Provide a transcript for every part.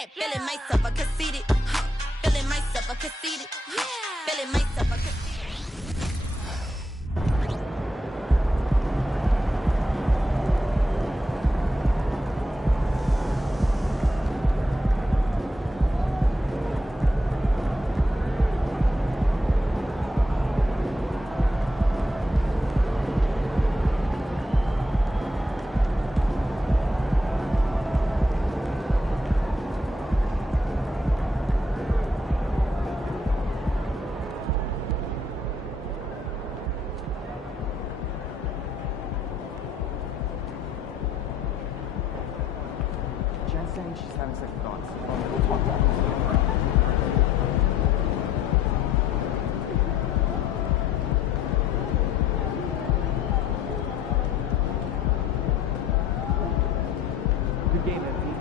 that. Feeling myself, I conceited. Feeling myself, I conceited. Feeling myself, I conceited. Jen's saying she's having second thoughts. We'll talk to her. Good game, Emily.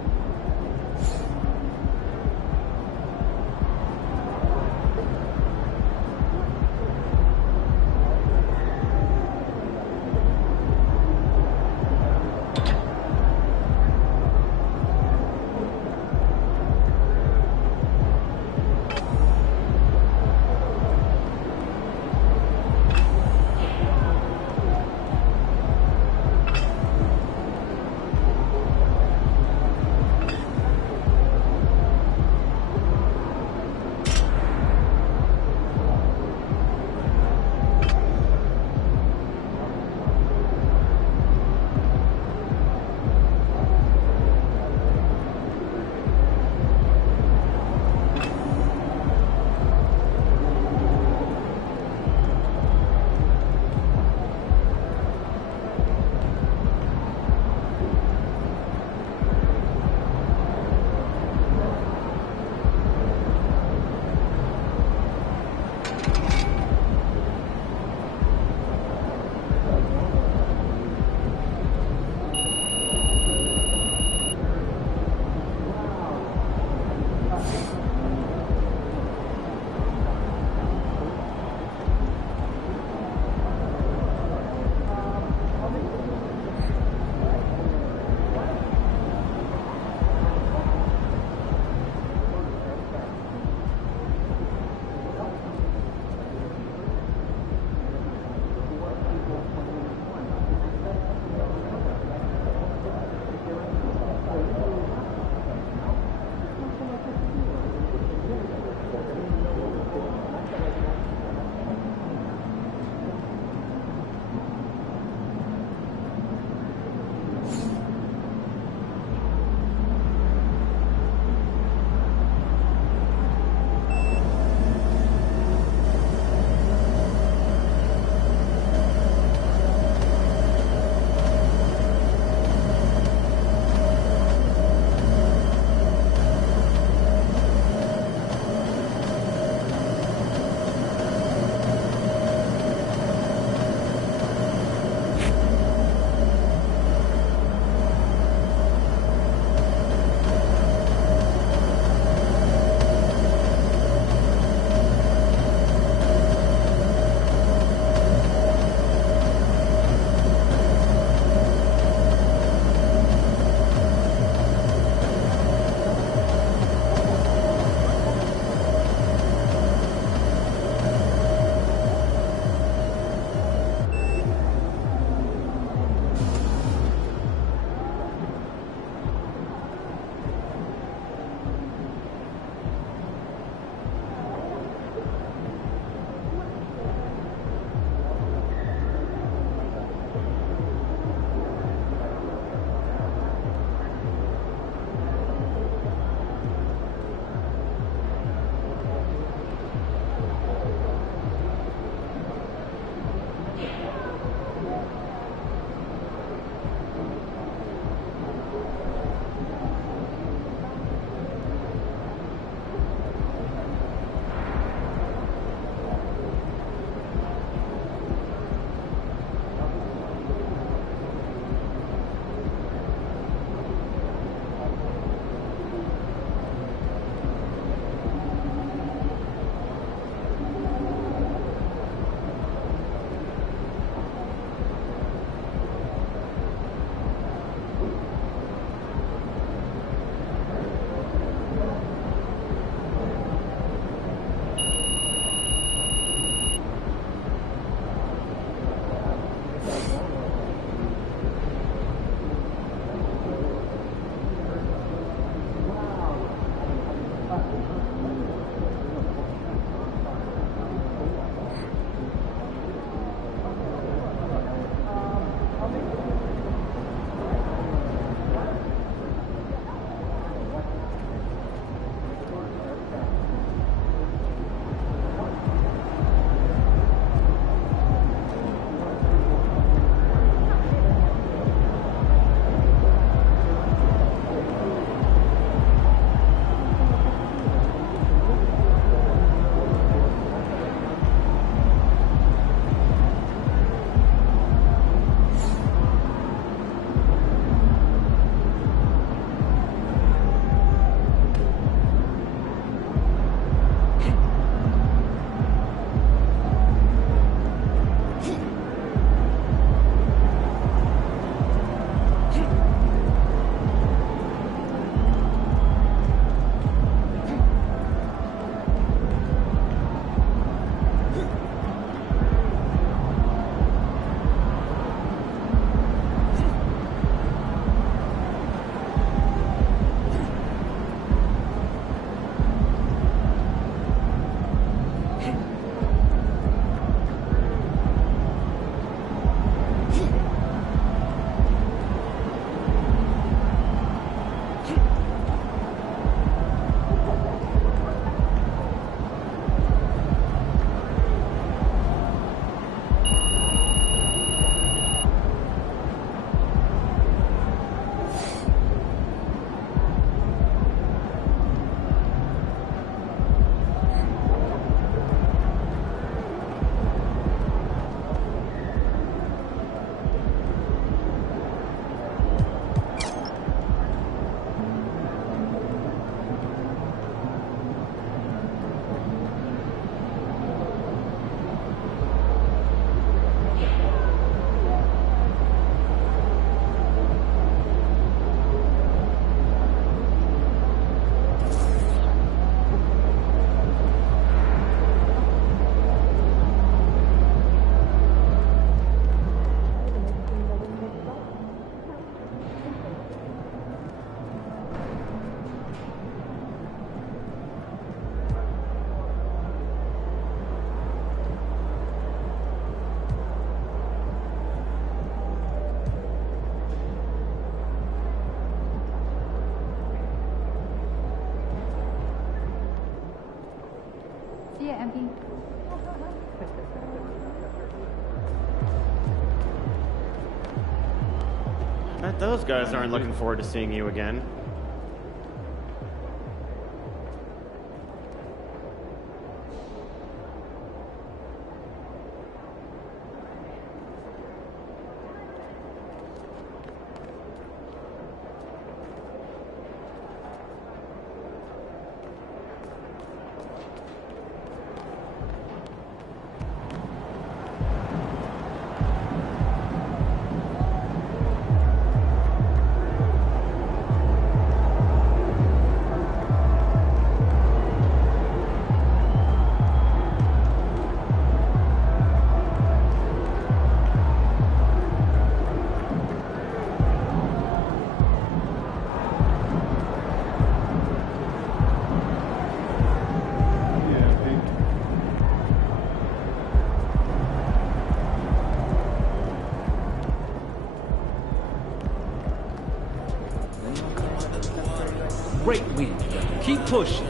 ya, MP. I bet those guys aren't looking forward to seeing you again. Great win. Keep pushing.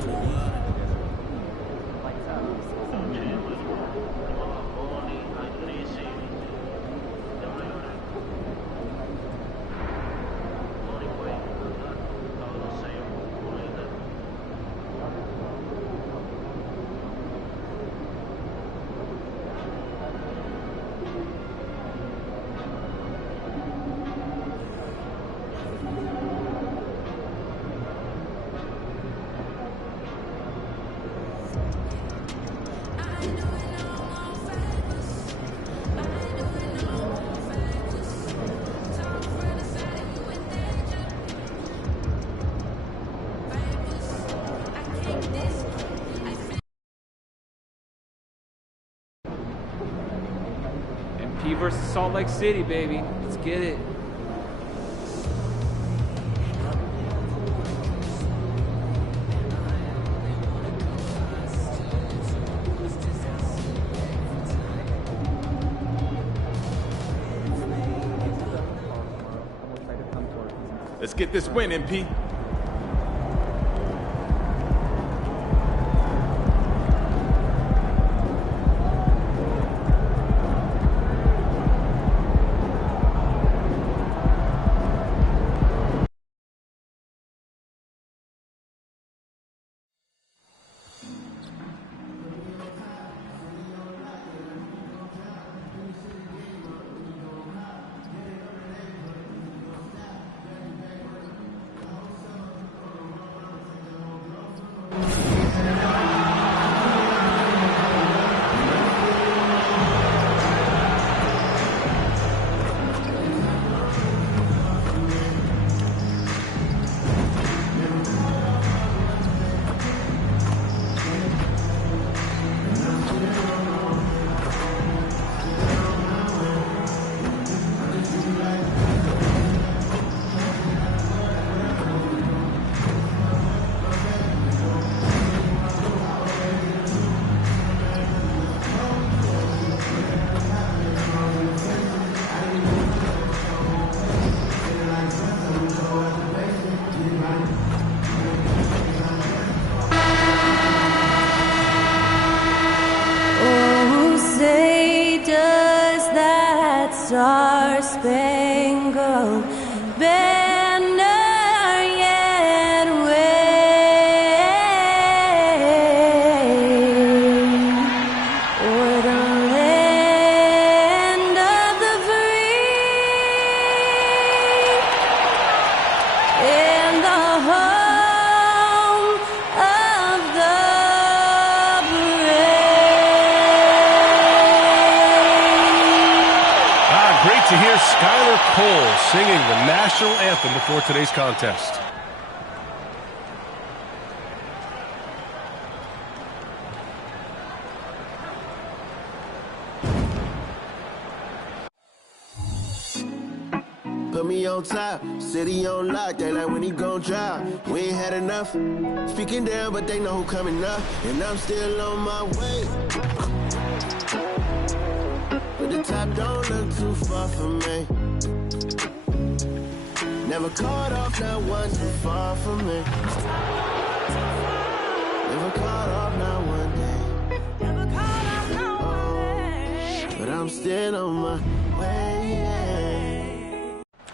MP versus Salt Lake City, baby. Let's get it. Let's get this win, MP. Star-Spangled Banner yet wave o'er the land of the free and the home of the Great to hear Skylar Cole singing the national anthem before today's contest. Put me on top, city on lock, they like when he gon' drop. We ain't had enough, speaking down, but they know who coming up, and I'm still on my way. But the top don't look too far from me. Never caught off, not one too far from me. Never caught off, not one day. still on my way.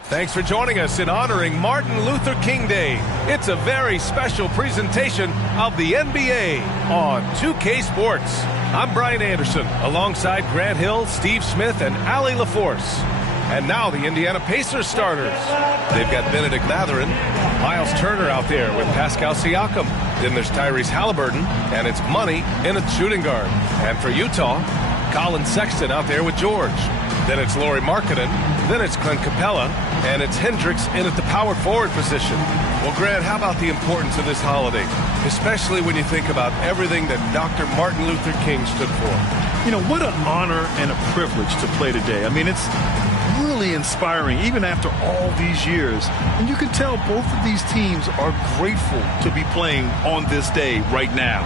Thanks for joining us in honoring Martin Luther King Day. It's a very special presentation of the NBA on 2K Sports. I'm Brian Anderson, alongside Grant Hill, Steve Smith, and Allie LaForce. And now the Indiana Pacers starters. They've got Benedict Mathurin, Miles Turner out there with Pascal Siakam. Then there's Tyrese Halliburton, and it's Money in a shooting guard. And for Utah, Colin Sexton out there with George. Then it's Lauri Markkanen. Then it's Clint Capella. And it's Hendricks in at the power forward position. Well, Grant, how about the importance of this holiday? Especially when you think about everything that Dr. Martin Luther King stood for. You know, what an honor and a privilege to play today. I mean, it's really inspiring, even after all these years. And you can tell both of these teams are grateful to be playing on this day right now.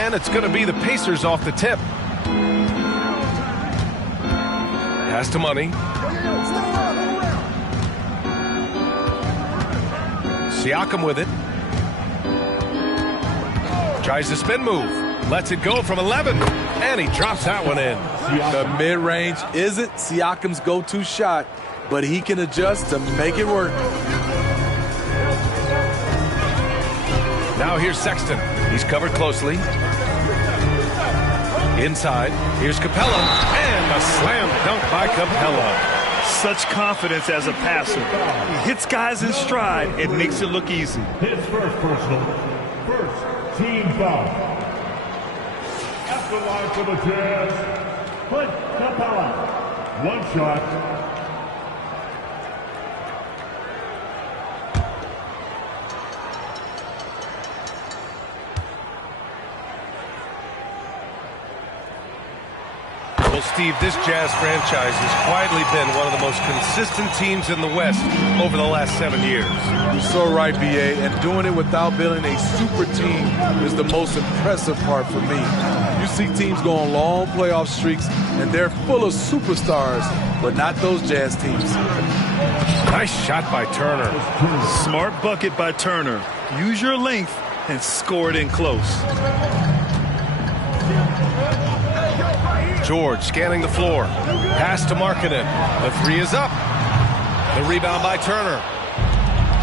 And it's going to be the Pacers off the tip. Pass to Money. Siakam with it. Tries the spin move. Lets it go from 11. And he drops that one in. The mid-range isn't Siakam's go-to shot, but he can adjust to make it work. Now here's Sexton. He's covered closely. Inside, here's Capella, and a slam dunk by Capella. Such confidence as a passer. He hits guys in stride. It makes it look easy. His first personal, first team foul. At the line for the Jazz, Clint Capella. One shot. Steve, this Jazz franchise has quietly been one of the most consistent teams in the West over the last 7 years. You're so right, B.A., and doing it without building a super team is the most impressive part for me. You see teams go on long playoff streaks, and they're full of superstars, but not those Jazz teams. Nice shot by Turner. Smart bucket by Turner. Use your length and score it in close. George scanning the floor. Pass to Markkanen. The three is up. The rebound by Turner.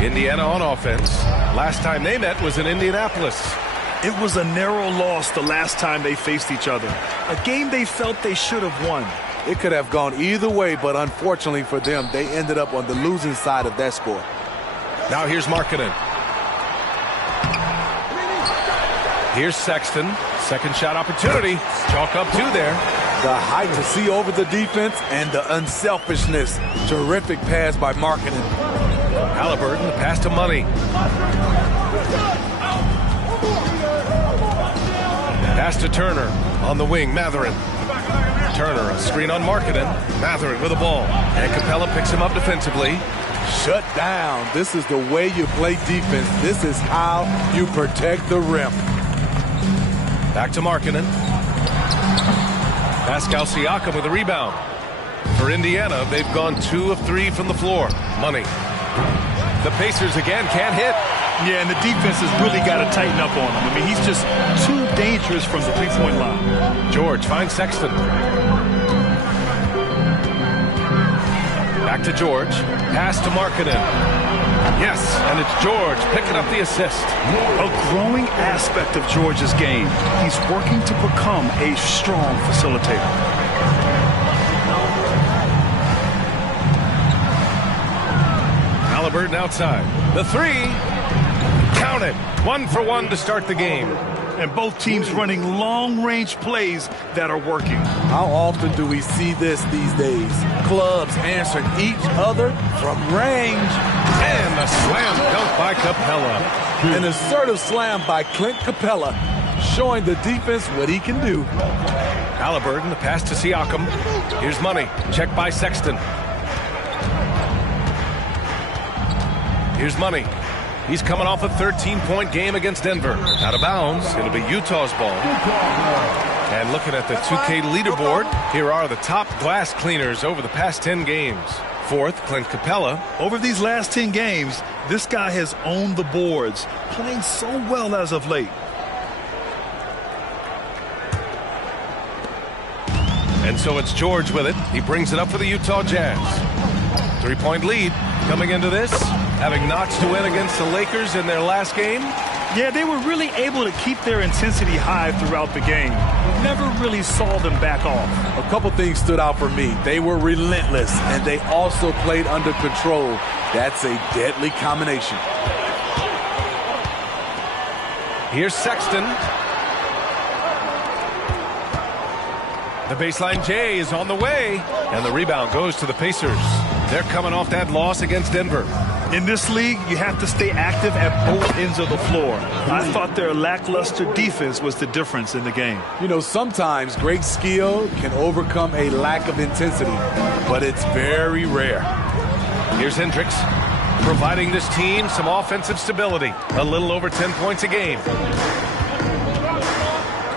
Indiana on offense. Last time they met was in Indianapolis. It was a narrow loss the last time they faced each other. A game they felt they should have won. It could have gone either way, but unfortunately for them, they ended up on the losing side of that score. Now here's Markkanen. Here's Sexton. Second shot opportunity. Chalk up two there. The height to see over the defense and the unselfishness. Terrific pass by Markkanen. Halliburton, the pass to Money. Pass to Turner. On the wing, Mathurin. Turner, a screen on Markkanen. Mathurin with the ball. And Capella picks him up defensively. Shut down. This is the way you play defense. This is how you protect the rim. Back to Markkanen. Pascal Siakam with a rebound. For Indiana, they've gone 2 of 3 from the floor. Money. The Pacers again can't hit. Yeah, and the defense has really got to tighten up on him. I mean, he's just too dangerous from the three-point line. George finds Sexton. Back to George. Pass to Markkanen. Yes, and it's George picking up the assist. A growing aspect of George's game. He's working to become a strong facilitator. Halliburton outside. The three. Count it. 1 for 1 to start the game. And both teams running long-range plays that are working. How often do we see this these days? Clubs answering each other from range. And a slam dunk by Capella. An assertive slam by Clint Capella, showing the defense what he can do. Halliburton, the pass to Siakam. Here's Money. Check by Sexton. Here's Money. He's coming off a 13-point game against Denver. Out of bounds. It'll be Utah's ball. And looking at the 2K leaderboard, here are the top glass cleaners over the past 10 games. Fourth, Clint Capella. Over these last 10 games, this guy has owned the boards, playing so well as of late. And so it's George with it. He brings it up for the Utah Jazz. 3-point lead coming into this, having notched to win against the Lakers in their last game. Yeah, they were really able to keep their intensity high throughout the game. Never really saw them back off. A couple things stood out for me. They were relentless, and they also played under control. That's a deadly combination. Here's Sexton. The baseline J is on the way, and the rebound goes to the Pacers. They're coming off that loss against Denver. In this league, you have to stay active at both ends of the floor. I thought their lackluster defense was the difference in the game. You know, sometimes great skill can overcome a lack of intensity, but it's very rare. Here's Hendricks, providing this team some offensive stability. A little over 10 points a game.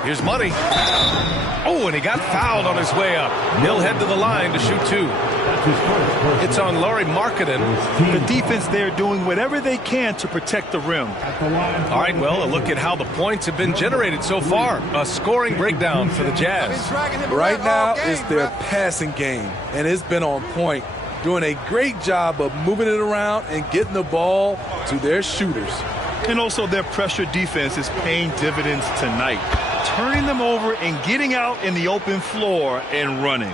Here's Money. Oh, and he got fouled on his way up. He'll head to the line to shoot two. It's on Lauri Markkanen. The defense there doing whatever they can to protect the rim. All right, well, a look at how the points have been generated so far. A scoring breakdown for the Jazz. Right now is their passing game, and it's been on point. Doing a great job of moving it around and getting the ball to their shooters. And also their pressure defense is paying dividends tonight. Turning them over and getting out in the open floor and running.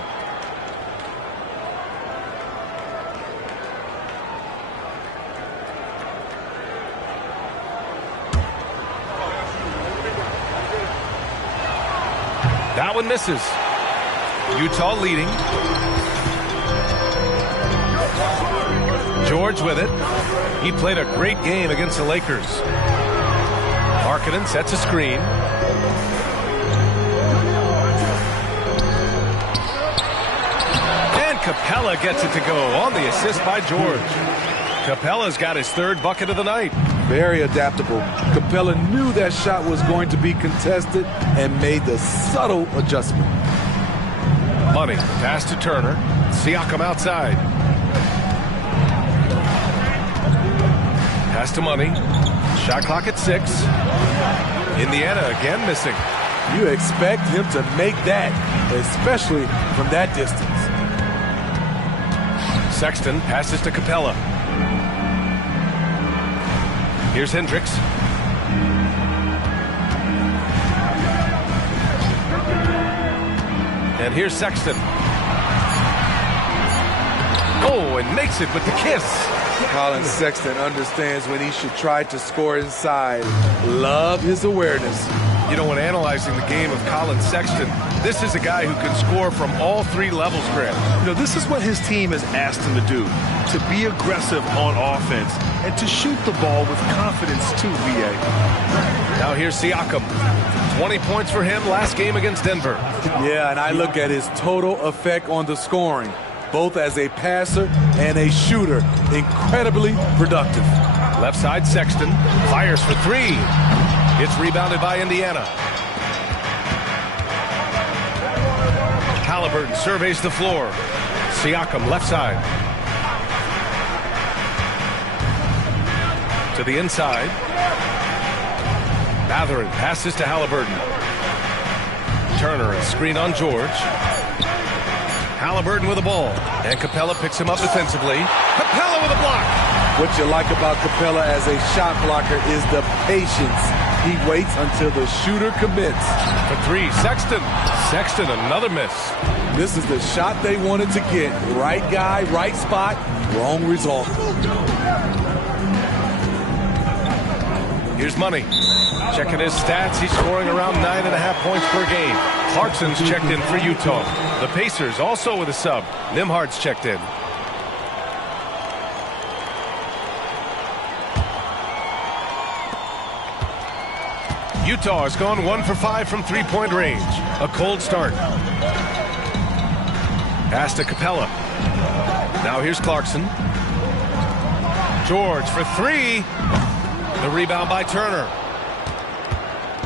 That one misses. Utah leading. George with it. He played a great game against the Lakers. Markkanen sets a screen. And Capella gets it to go on the assist by George. Capella's got his third bucket of the night. Very adaptable. Capella knew that shot was going to be contested and made the subtle adjustment. Money, pass to Turner. Siakam outside. Pass to Money. Shot clock at 6. Indiana again missing. You expect him to make that, especially from that distance. Sexton passes to Capella. Here's Hendricks. And here's Sexton. Oh, and makes it with the kiss. Colin Sexton understands when he should try to score inside. Love his awareness. You know, when analyzing the game of Colin Sexton, this is a guy who can score from all three levels, Grant. You know, this is what his team has asked him to do, to be aggressive on offense and to shoot the ball with confidence too, VA. Now here's Siakam. 20 points for him last game against Denver. Yeah, and I look at his total effect on the scoring, both as a passer and a shooter. Incredibly productive. Left side, Sexton fires for three. It's rebounded by Indiana. Halliburton surveys the floor. Siakam left side. To the inside. Mathurin passes to Halliburton. Turner and screen on George. Halliburton with the ball. And Capella picks him up defensively. Capella with a block. What you like about Capella as a shot blocker is the patience. He waits until the shooter commits. For three, Sexton. Sexton, another miss. This is the shot they wanted to get. Right guy, right spot, wrong result. Here's Money. Checking his stats, he's scoring around 9.5 points per game. Clarkson's checked in for Utah. The Pacers also with a sub. Nimhard's checked in. Utah has gone 1 for 5 from three-point range. A cold start. Pass to Capella. Now here's Clarkson. George for three. The rebound by Turner.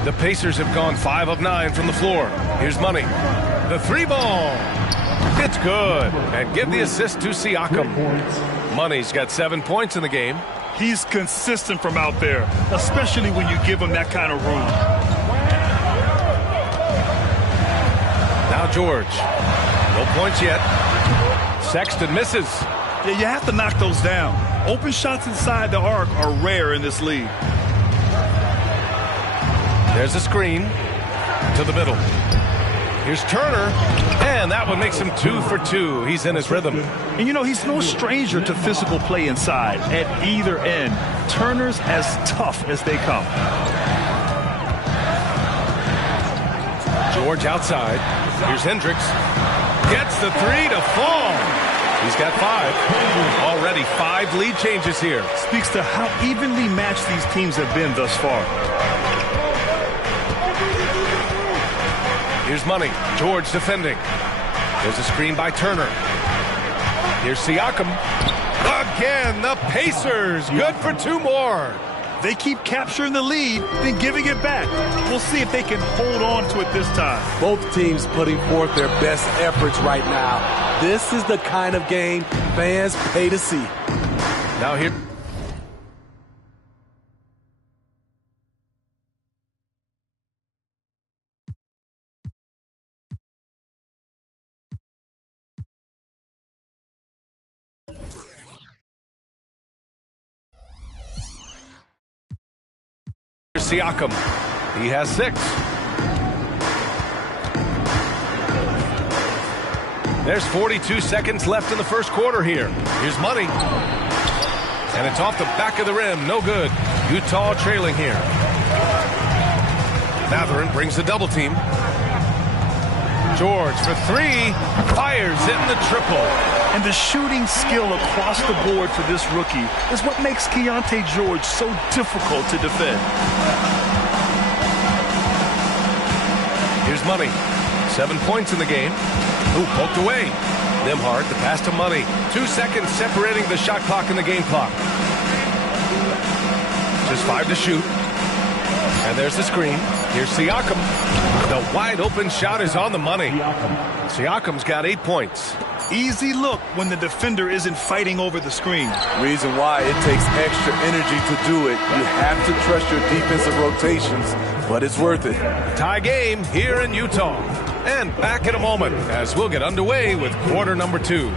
The Pacers have gone 5 of 9 from the floor. Here's Money. The three ball. It's good. And give the assist to Siakam. Money's got 7 points in the game. He's consistent from out there, especially when you give him that kind of room. Now George. No points yet. Sexton misses. Yeah, you have to knock those down. Open shots inside the arc are rare in this league. There's a screen to the middle. Here's Turner, and that one makes him 2 for 2. He's in his rhythm. And you know, he's no stranger to physical play inside at either end. Turner's as tough as they come. George outside. Here's Hendricks. Gets the 3 to fall. He's got 5. Already 5 lead changes here. Speaks to how evenly matched these teams have been thus far. Here's Money. George defending. There's a screen by Turner. Here's Siakam. Again, the Pacers. Good for 2 more. They keep capturing the lead, then giving it back. We'll see if they can hold on to it this time. Both teams putting forth their best efforts right now. This is the kind of game fans pay to see. Now here. Siakam. He has 6. There's 42 seconds left in the first quarter here. Here's Money. And it's off the back of the rim. No good. Utah trailing here. Matherin brings the double team. George for 3. Fires in the triple. And the shooting skill across the board for this rookie is what makes Keontae George so difficult to defend. Here's Money. 7 points in the game. Ooh, poked away. Nembhard, the pass to Money. 2 seconds separating the shot clock and the game clock. Just 5 to shoot. And there's the screen. Here's Siakam. The wide open shot is on the money. Siakam's got 8 points. Easy look when the defender isn't fighting over the screen. Reason why it takes extra energy to do it. You have to trust your defensive rotations, but it's worth it. Tie game here in Utah. And back in a moment as we'll get underway with quarter number 2.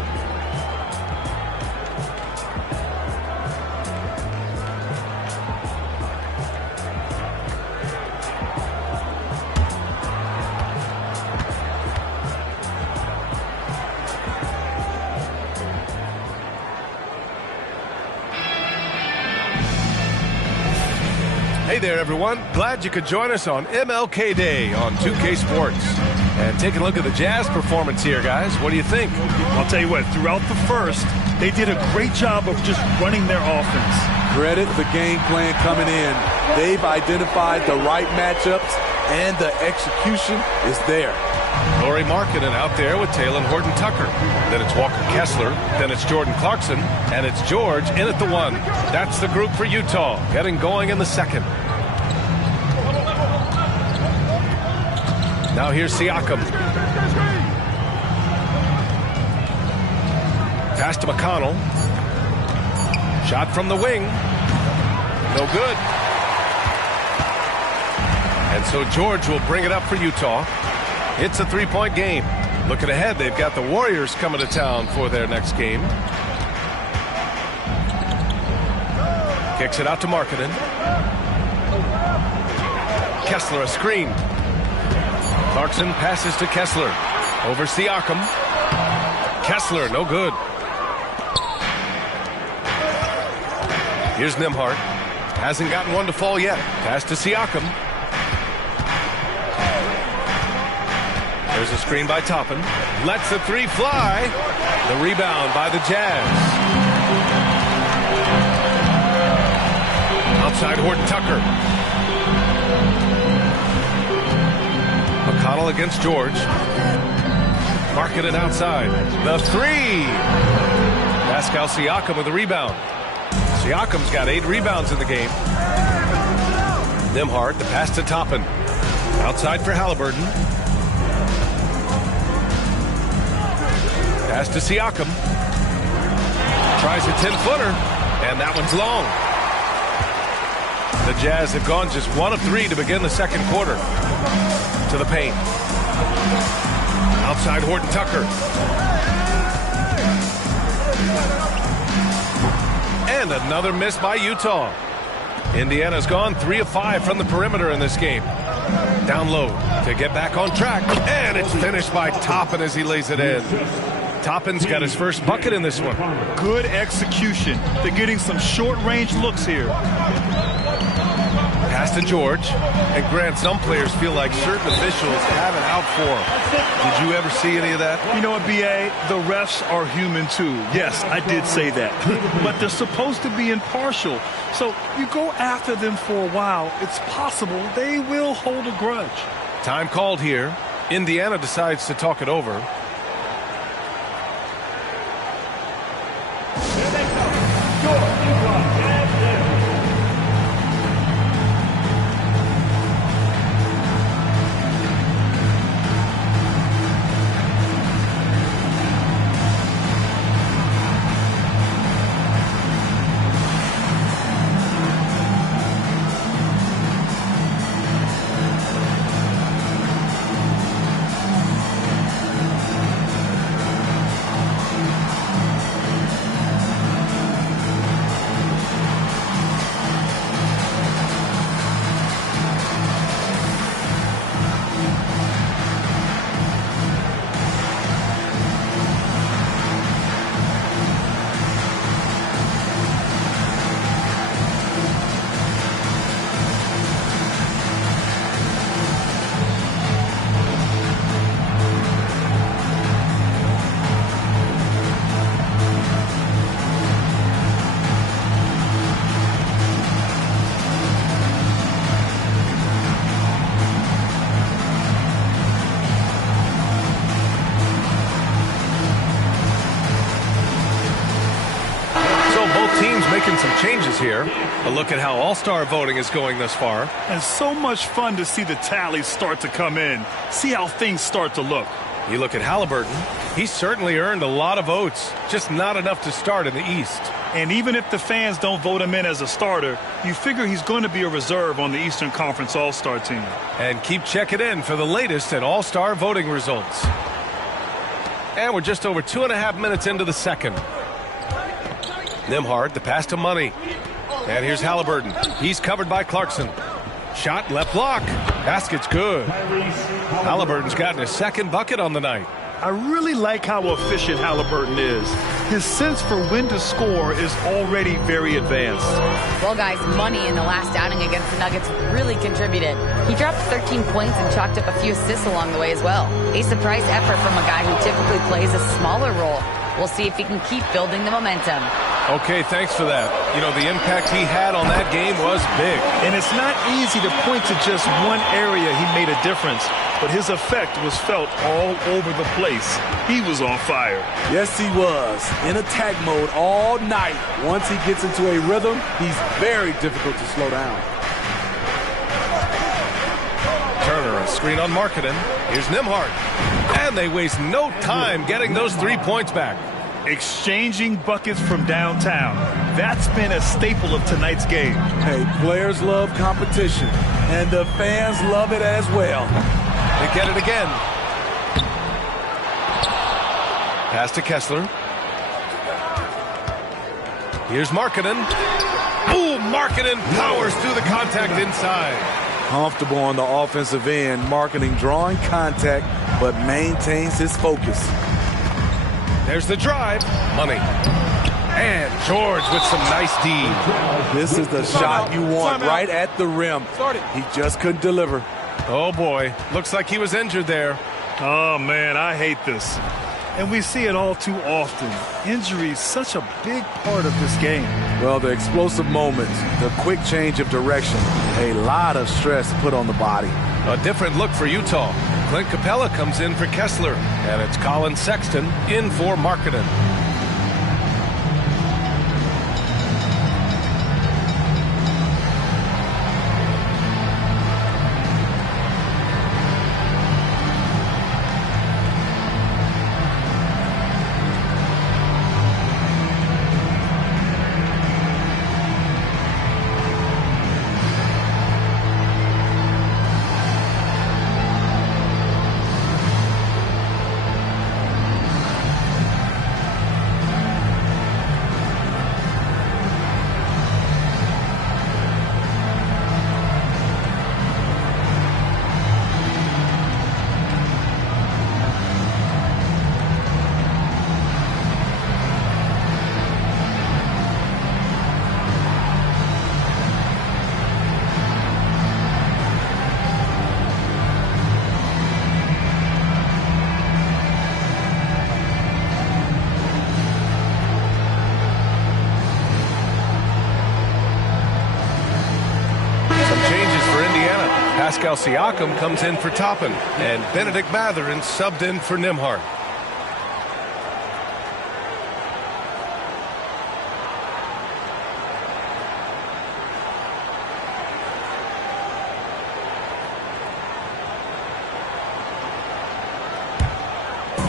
Hey there, everyone. Glad you could join us on MLK Day on 2K Sports. And take a look at the Jazz performance here, guys. What do you think? I'll tell you what, throughout the first, they did a great job of just running their offense. Credit the game plan coming in. They've identified the right matchups, and the execution is there. Lauri Markkanen out there with Talen Horton-Tucker. Then it's Walker Kessler. Then it's Jordan Clarkson. And it's George in at the 1. That's the group for Utah, getting going in the second. Now here's Siakam. Pass to McConnell. Shot from the wing. No good. And so George will bring it up for Utah. It's a 3-point game. Looking ahead, they've got the Warriors coming to town for their next game. Kicks it out to Markkanen. Kessler a screen. Clarkson passes to Kessler. Over Siakam. Kessler, no good. Here's Nembhard. Hasn't gotten one to fall yet. Pass to Siakam. There's a screen by Toppin. Lets the 3 fly. The rebound by the Jazz. Outside Horton-Tucker. McConnell against George. Markkanen outside. The 3. Pascal Siakam with the rebound. Siakam's got 8 rebounds in the game. Nembhard, the pass to Toppin. Outside for Halliburton. Pass to Siakam. Tries a 10-footer, and that one's long. The Jazz have gone just 1 of 3 to begin the second quarter. To the paint. Outside Horton Tucker. And another miss by Utah. Indiana's gone 3 of 5 from the perimeter in this game. Down low to get back on track. And it's finished by Toppin as he lays it in. Toppin's got his first bucket in this one. Good execution. They're getting some short-range looks here. Pass to George. And Grant, some players feel like certain officials have it out for them. Did you ever see any of that? You know what, B.A.? The refs are human too. Yes, I did say that. But they're supposed to be impartial. So you go after them for a while, it's possible they will hold a grudge. Time called here. Indiana decides to talk it over. Making some changes here. A look at how all-star voting is going thus far. And so much fun to see the tallies start to come in. See how things start to look. You look at Halliburton. He's certainly earned a lot of votes, just not enough to start in the East. And even if the fans don't vote him in as a starter, you figure he's going to be a reserve on the Eastern Conference All-Star team. And keep checking in for the latest at all-star voting results. And we're just over 2.5 minutes into the second. Nembhard, the pass to Money. And here's Halliburton. He's covered by Clarkson. Shot left block. Basket's good. Halliburton's gotten his second bucket on the night. I really like how efficient Halliburton is. His sense for when to score is already very advanced. Well, guys, Money in the last outing against the Nuggets really contributed. He dropped 13 points and chalked up a few assists along the way as well. A surprise effort from a guy who typically plays a smaller role. We'll see if he can keep building the momentum. Okay, thanks for that. You know, the impact he had on that game was big. And it's not easy to point to just one area he made a difference, but his effect was felt all over the place. He was on fire. Yes, he was. In attack mode all night. Once he gets into a rhythm, he's very difficult to slow down. Turner, a screen on Markkanen. Here's Nembhard. And they waste no time getting those 3 points back. Exchanging buckets from downtown. That's been a staple of tonight's game. Hey, players love competition, and the fans love it as well. They get it again. Pass to Kessler. Here's Markkanen. Ooh, Markkanen powers through the contact inside. Comfortable on the offensive end, Markkanen drawing contact, but maintains his focus. There's the drive. Money. And George with some nice D. This is the shot you want right at the rim. He just couldn't deliver. Oh, boy. Looks like he was injured there. Oh, man, I hate this. And we see it all too often. Injury is such a big part of this game. Well, the explosive moments, the quick change of direction, a lot of stress put on the body. A different look for Utah. Clint Capella comes in for Kessler, and it's Colin Sexton in for Markkanen. Pascal Siakam comes in for Toppin, and Benedict Mathurin subbed in for Nembhard.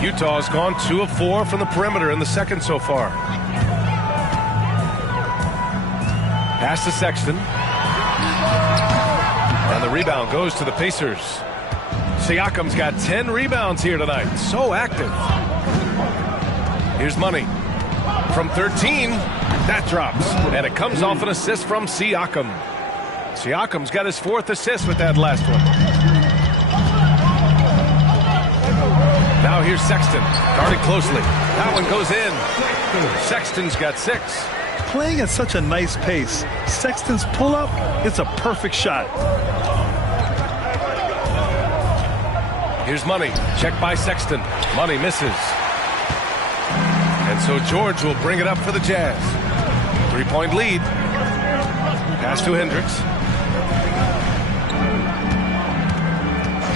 Utah's gone 2 of 4 from the perimeter in the second so far. Pass to Sexton. And the rebound goes to the Pacers. Siakam's got 10 rebounds here tonight. So active. Here's Money. From 13, that drops. And it comes off an assist from Siakam. Siakam's got his 4th assist with that last one. Now here's Sexton, guarded closely. That one goes in. Sexton's got 6. Playing at such a nice pace, Sexton's pull-up is a perfect shot. Here's Money, checked by Sexton. Money misses. And so George will bring it up for the Jazz. 3-point lead. Pass to Hendricks.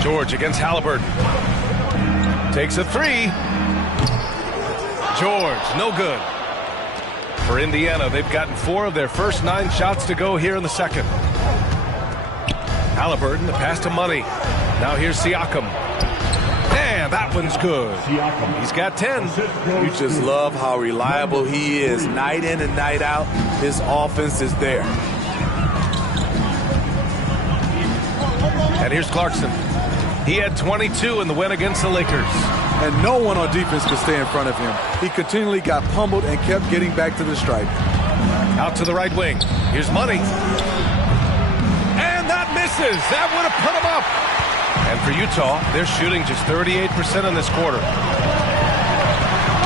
George against Halliburton. Takes a 3. George, no good. For Indiana, they've gotten 4 of their first 9 shots to go here in the second. Halliburton, the pass to Money. Now here's Siakam. And that one's good. He's got 10. You just love how reliable he is. Night in and night out, his offense is there. And here's Clarkson. He had 22 in the win against the Lakers. And no one on defense could stay in front of him. He continually got pummeled and kept getting back to the stripe. Out to the right wing. Here's Money. And that misses. That would have put him up. And for Utah, they're shooting just 38% in this quarter.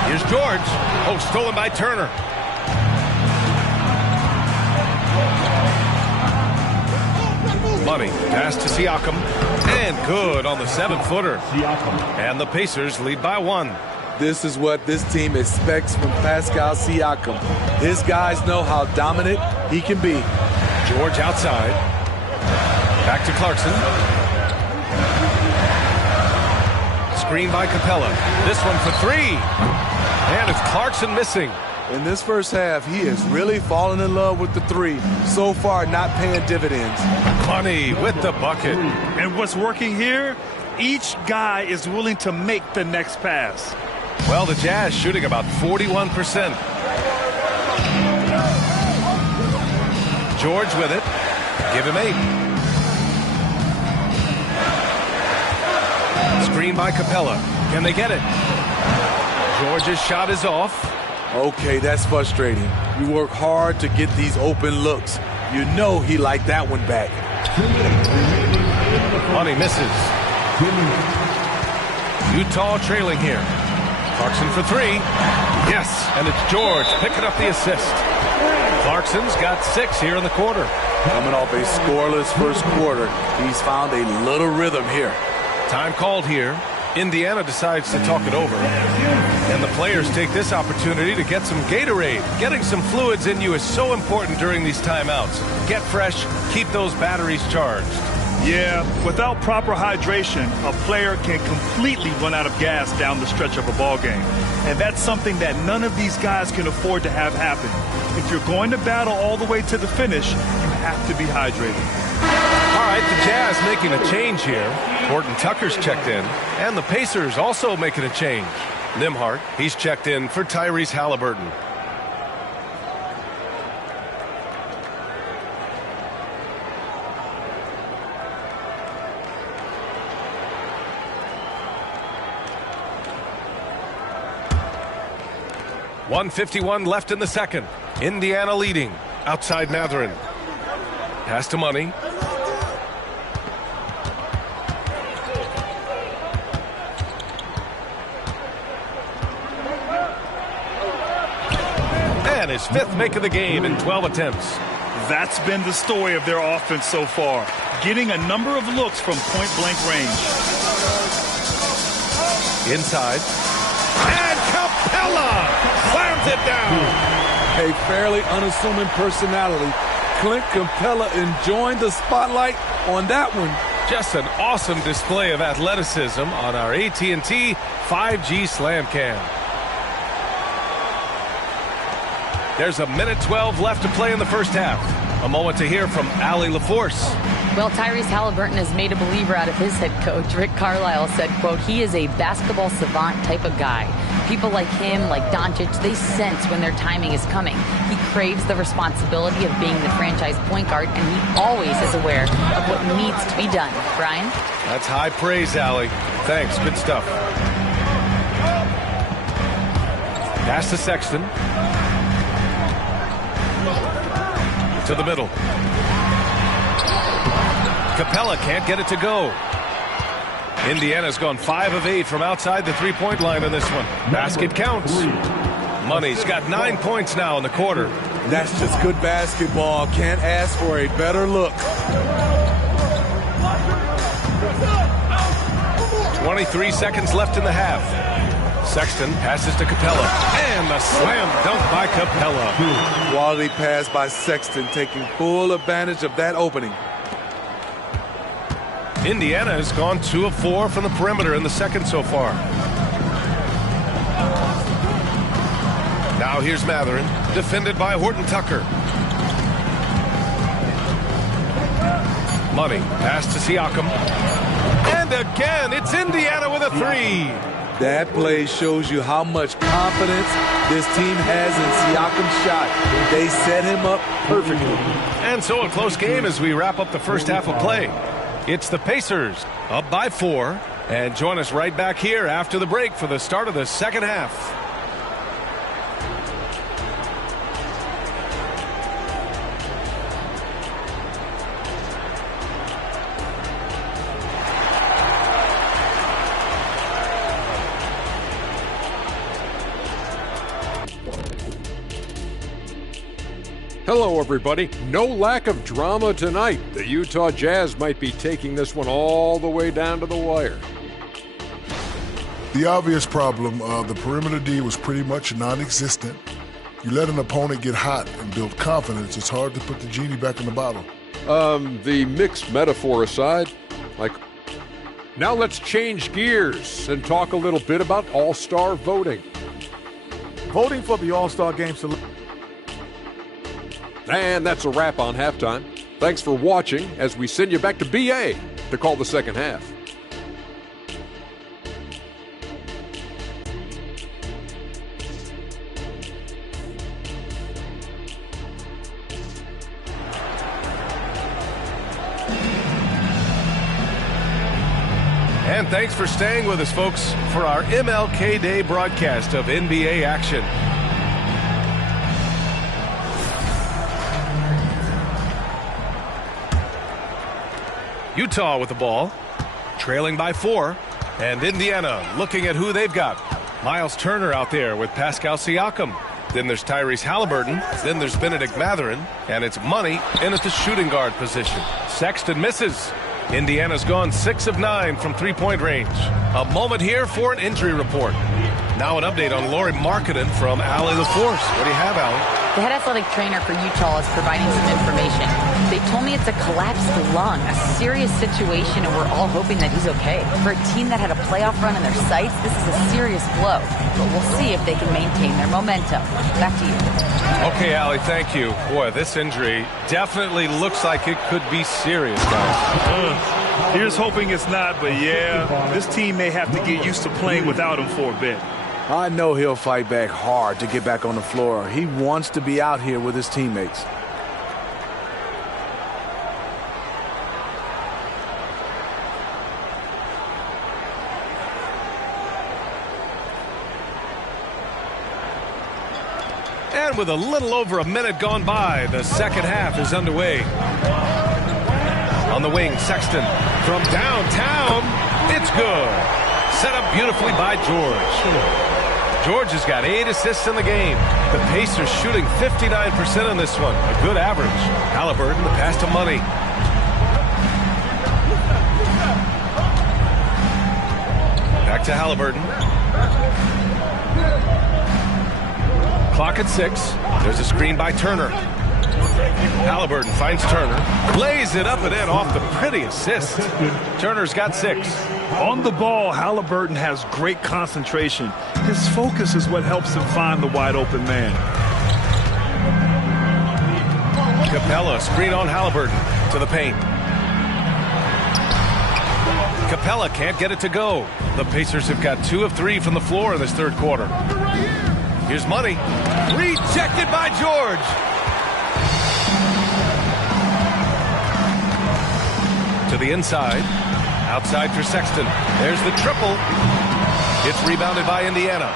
Here's George. Oh, stolen by Turner. Money. Pass to Siakam. And good on the 7-footer. And the Pacers lead by 1. This is what this team expects from Pascal Siakam. His guys know how dominant he can be. George outside. Back to Clarkson. Screen by Capella. This one for 3. And it's Clarkson missing. In this first half, he has really fallen in love with the 3. So far, not paying dividends. Money with the bucket. And what's working here? Each guy is willing to make the next pass. Well, the Jazz shooting about 41%. George with it. Give him 8. Screen by Capella. Can they get it? George's shot is off. Okay, that's frustrating. You work hard to get these open looks. You know he liked that one back. Money misses. Utah trailing here. Clarkson for 3. Yes, and it's George picking up the assist. Clarkson's got 6 here in the quarter. Coming off a scoreless first quarter, he's found a little rhythm here. Time called here. Indiana decides to talk it over. And the players take this opportunity to get some Gatorade. Getting some fluids in you is so important during these timeouts. Get fresh, keep those batteries charged. Yeah, without proper hydration, a player can completely run out of gas down the stretch of a ball game. And that's something that none of these guys can afford to have happen. If you're going to battle all the way to the finish, you have to be hydrated. All right, the Jazz making a change here. Horton Tucker's checked in, and the Pacers also making a change. Nembhard, he's checked in for Tyrese Halliburton. .151 left in the second. Indiana leading. Outside Mathurin. Pass to Money. And his 5th make of the game in 12 attempts. That's been the story of their offense so far. Getting a number of looks from point-blank range. Inside. And Capella slams it down. A fairly unassuming personality. Clint Capella enjoying the spotlight on that one. Just an awesome display of athleticism on our AT&T 5G Slam Cam. There's a minute 12 left to play in the first half. A moment to hear from Allie LaForce. Well, Tyrese Halliburton has made a believer out of his head coach. Rick Carlisle said, quote, he is a basketball savant type of guy. People like him, like Doncic, they sense when their timing is coming. He craves the responsibility of being the franchise point guard, and he always is aware of what needs to be done. Brian? That's high praise, Allie. Thanks. Good stuff. Pass to Sexton. To the middle. Capella can't get it to go. Indiana's gone 5 of 8 from outside the three-point line in this one. Basket counts. Money's got 9 points now in the quarter. That's just good basketball. Can't ask for a better look. 23 seconds left in the half. Sexton passes to Capella. And the slam dunk by Capella. Quality pass by Sexton, taking full advantage of that opening. Indiana has gone 2 of 4 from the perimeter in the second so far. Now here's Matherin, defended by Horton Tucker. Money, pass to Siakam. And again, it's Indiana with a 3. That play shows you how much confidence this team has in Siakam's shot. They set him up perfectly. And so a close game as we wrap up the first half of play. It's the Pacers up by 4. And join us right back here after the break for the start of the second half. Hello, everybody. No lack of drama tonight. The Utah Jazz might be taking this one all the way down to the wire. The obvious problem, the perimeter D was pretty much non-existent. You let an opponent get hot and build confidence, it's hard to put the genie back in the bottle. The mixed metaphor aside, now let's change gears and talk a little bit about All-Star voting. Voting for the All-Star Game selection. And that's a wrap on halftime. Thanks for watching as we send you back to BA to call the second half. And thanks for staying with us, folks, for our MLK Day broadcast of NBA action. Utah with the ball, trailing by 4, and Indiana looking at who they've got. Miles Turner out there with Pascal Siakam. Then there's Tyrese Halliburton. Then there's Benedict Matherin, and it's Money in at the shooting guard position. Sexton misses. Indiana's gone 6 of 9 from three-point range. A moment here for an injury report. Now an update on Lauri Markkanen from Allie LaForce. What do you have, Allie? The head athletic trainer for Utah is providing some information. They told me it's a collapsed lung, a serious situation, and we're all hoping that he's okay. For a team that had a playoff run in their sights, this is a serious blow. But we'll see if they can maintain their momentum. Back to you. Okay, Allie, thank you. Boy, this injury definitely looks like it could be serious, guys. Here's hoping it's not, but yeah, this team may have to get used to playing without him for a bit. I know he'll fight back hard to get back on the floor. He wants to be out here with his teammates. And with a little over a minute gone by, the second half is underway. On the wing, Sexton from downtown. It's good. Set up beautifully by George. George has got 8 assists in the game. The Pacers shooting 59% in this one. A good average. Halliburton, the pass to Money. Back to Halliburton. Clock at 6. There's a screen by Turner. Halliburton finds Turner. Lays it up and in off the pretty assist. Turner's got 6. On the ball, Halliburton has great concentration. His focus is what helps him find the wide open man. Capella, screen on Halliburton to the paint. Capella can't get it to go. The Pacers have got 2 of 3 from the floor in this third quarter. Here's Money. Rejected by George. To the inside. Outside for Sexton. There's the triple. It's rebounded by Indiana.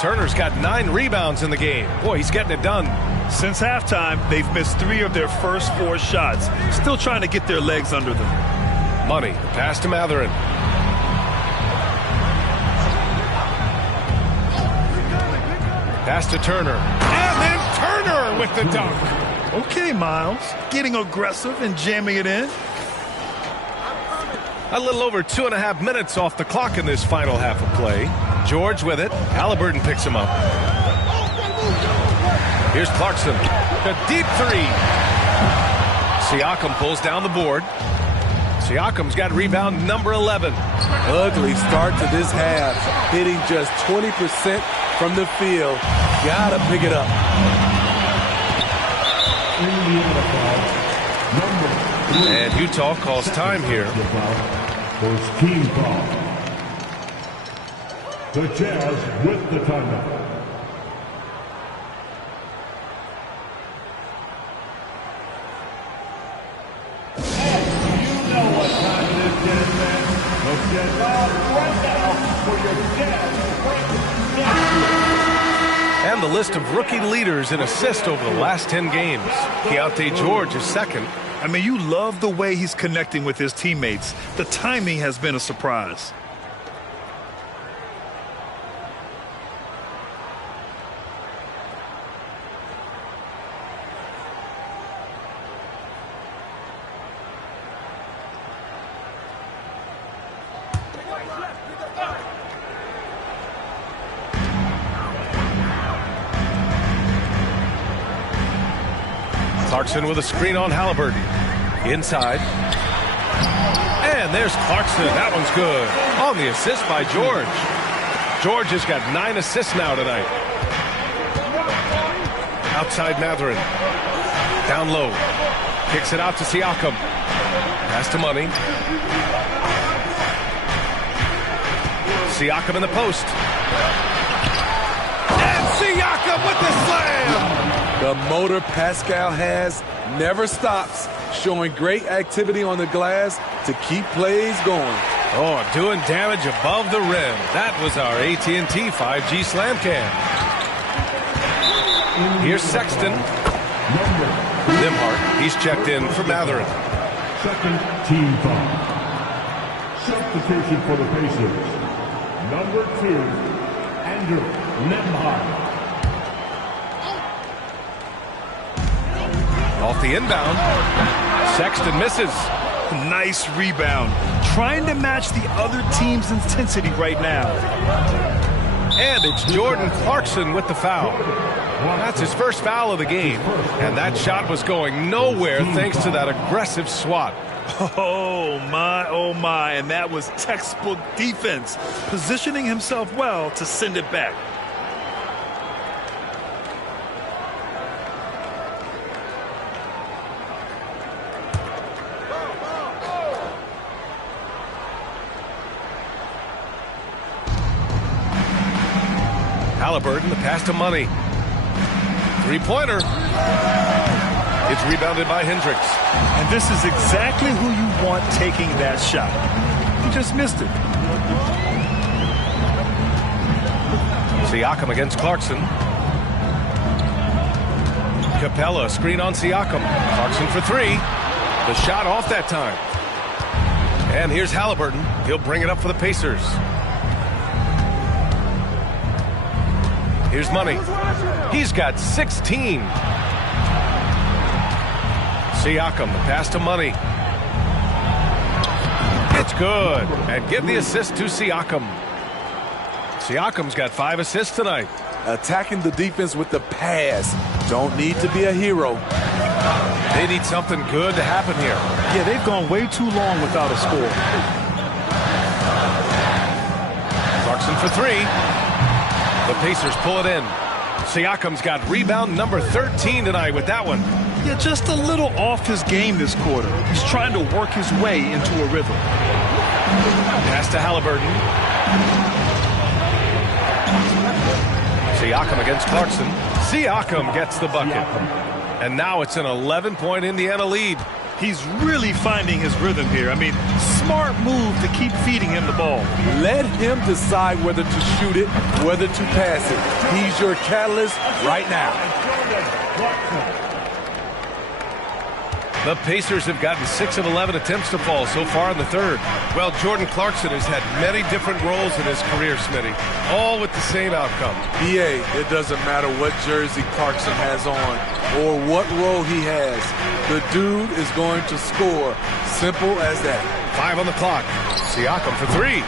Turner's got 9 rebounds in the game. Boy, he's getting it done. Since halftime, they've missed 3 of their first 4 shots. Still trying to get their legs under them. Money, pass to Matherin. Pass to Turner. And then Turner with the dunk. Okay, Miles. Getting aggressive and jamming it in. A little over 2.5 minutes off the clock in this final half of play. George with it. Halliburton picks him up. Here's Clarkson. A deep 3. Siakam pulls down the board. Siakam's got rebound number 11. Ugly start to this half. Hitting just 20% from the field. Gotta pick it up. And Utah calls time here. First team foul. The Jazz with the timeout. And the list of rookie leaders in assists over the last 10 games. Keontae George is second. I mean, you love the way he's connecting with his teammates. The timing has been a surprise. Clarkson with a screen on Halliburton. Inside. And there's Clarkson. That one's good. On the assist by George. George has got 9 assists now tonight. Outside Matherin. Down low. Kicks it out to Siakam. Pass to Money. Siakam in the post. And Siakam with the slam! The motor Pascal has never stops, showing great activity on the glass to keep plays going. Oh, doing damage above the rim. That was our AT&T 5G slam cam. Here's Sexton. Nimhart, he's checked in for Matherin. Second team foul. Substitution for the Pacers. Number 2, Andrew Nimhart. Off the inbound. Sexton misses. Nice rebound. Trying to match the other team's intensity right now. And it's Jordan Clarkson with the foul. That's his first foul of the game. And that shot was going nowhere thanks to that aggressive swat. Oh, my. And that was textbook defense. Positioning himself well to send it back. Halliburton, the pass to Money. Three-pointer. It's rebounded by Hendricks. And this is exactly who you want taking that shot. He just missed it. Siakam against Clarkson. Capella, screen on Siakam. Clarkson for 3. The shot off that time. And here's Halliburton. He'll bring it up for the Pacers. Here's Money. He's got 16. Siakam, the pass to Money. It's good. And give the assist to Siakam. Siakam's got 5 assists tonight. Attacking the defense with the pass. Don't need to be a hero. They need something good to happen here. Yeah, they've gone way too long without a score. Clarkson for 3. The Pacers pull it in. Siakam's got rebound number 13 tonight with that one. Yeah, just a little off his game this quarter. He's trying to work his way into a rhythm. Pass to Halliburton. Siakam against Clarkson. Siakam gets the bucket. And now it's an 11-point Indiana lead. He's really finding his rhythm here. I mean, smart move to keep feeding him the ball. Let him decide whether to shoot it, whether to pass it. He's your catalyst right now. The Pacers have gotten 6 of 11 attempts to fall so far in the third. Well, Jordan Clarkson has had many different roles in his career, Smitty, all with the same outcome. BA, it doesn't matter what jersey Clarkson has on or what role he has. The dude is going to score. Simple as that. 5 on the clock. Siakam for 3.